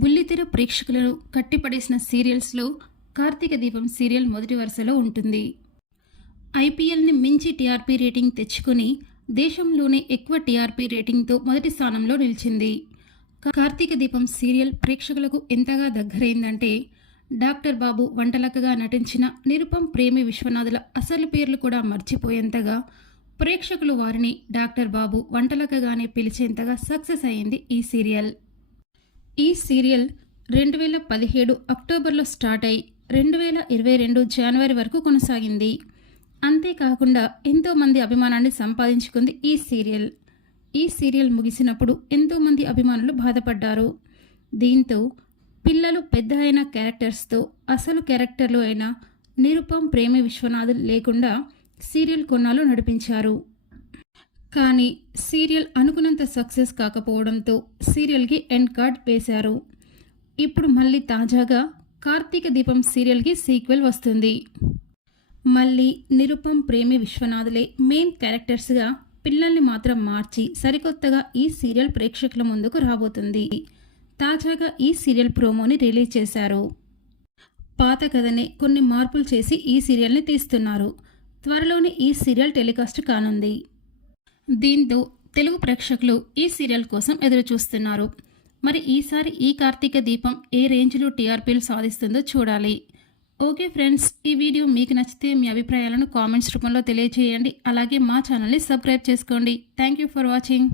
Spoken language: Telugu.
బుల్లితెర ప్రేక్షకులను కట్టిపడేసిన సీరియల్స్లో కార్తీక దీపం సీరియల్ మొదటి వరుసలో ఉంటుంది. ఐపీఎల్ని మించి టీఆర్పీ రేటింగ్ తెచ్చుకుని దేశంలోనే ఎక్కువ టీఆర్పీ రేటింగ్తో మొదటి స్థానంలో నిలిచింది. కార్తీక దీపం సీరియల్ ప్రేక్షకులకు ఎంతగా దగ్గరైందంటే డాక్టర్ బాబు వంటలకగా నటించిన నిరుపం ప్రేమి విశ్వనాథుల అసలు పేర్లు కూడా మర్చిపోయేంతగా ప్రేక్షకులు వారిని డాక్టర్ బాబు వంటలకగానే పిలిచేంతగా సక్సెస్ అయింది ఈ సీరియల్. ఈ సీరియల్ రెండు వేల పదిహేడు అక్టోబర్లో స్టార్ట్ అయి రెండు వేల ఇరవై రెండు జనవరి వరకు కొనసాగింది. అంతేకాకుండా ఎంతోమంది అభిమానాన్ని సంపాదించుకుంది ఈ సీరియల్. ఈ సీరియల్ ముగిసినప్పుడు ఎంతోమంది అభిమానులు బాధపడ్డారు. దీంతో పిల్లలు పెద్ద అయిన క్యారెక్టర్స్తో అసలు క్యారెక్టర్లు అయిన నిరుపం ప్రేమి విశ్వనాథులు లేకుండా సీరియల్ కొన్నాళ్ళు నడిపించారు. కానీ సీరియల్ అనుకున్నంత సక్సెస్ కాకపోవడంతో సీరియల్కి ఎండ్ కార్డ్ వేశారు. ఇప్పుడు మళ్ళీ తాజాగా కార్తీక దీపం సీరియల్కి సీక్వెల్ వస్తుంది. మళ్ళీ నిరుపం ప్రేమి విశ్వనాథులే మెయిన్ క్యారెక్టర్స్గా పిల్లల్ని మాత్రం మార్చి సరికొత్తగా ఈ సీరియల్ ప్రేక్షకుల ముందుకు రాబోతుంది. తాజాగా ఈ సీరియల్ ప్రోమోని రిలీజ్ చేశారు. పాత కథనే కొన్ని మార్పులు చేసి ఈ సీరియల్ని తీస్తున్నారు. త్వరలోనే ఈ సీరియల్ టెలికాస్ట్ కానుంది. దీంతో తెలుగు ప్రేక్షకులు ఈ సీరియల్ కోసం ఎదురు చూస్తున్నారు మరి ఈసారి ఈ కార్తీక దీపం ఏ రేంజ్లో టీఆర్పీలు సాధిస్తుందో చూడాలి. ఓకే ఫ్రెండ్స్ ఈ వీడియో మీకు నచ్చితే మీ అభిప్రాయాలను కామెంట్స్ రూపంలో తెలియజేయండి. అలాగే మా ఛానల్ని సబ్స్క్రైబ్ చేసుకోండి. Thank you for watching.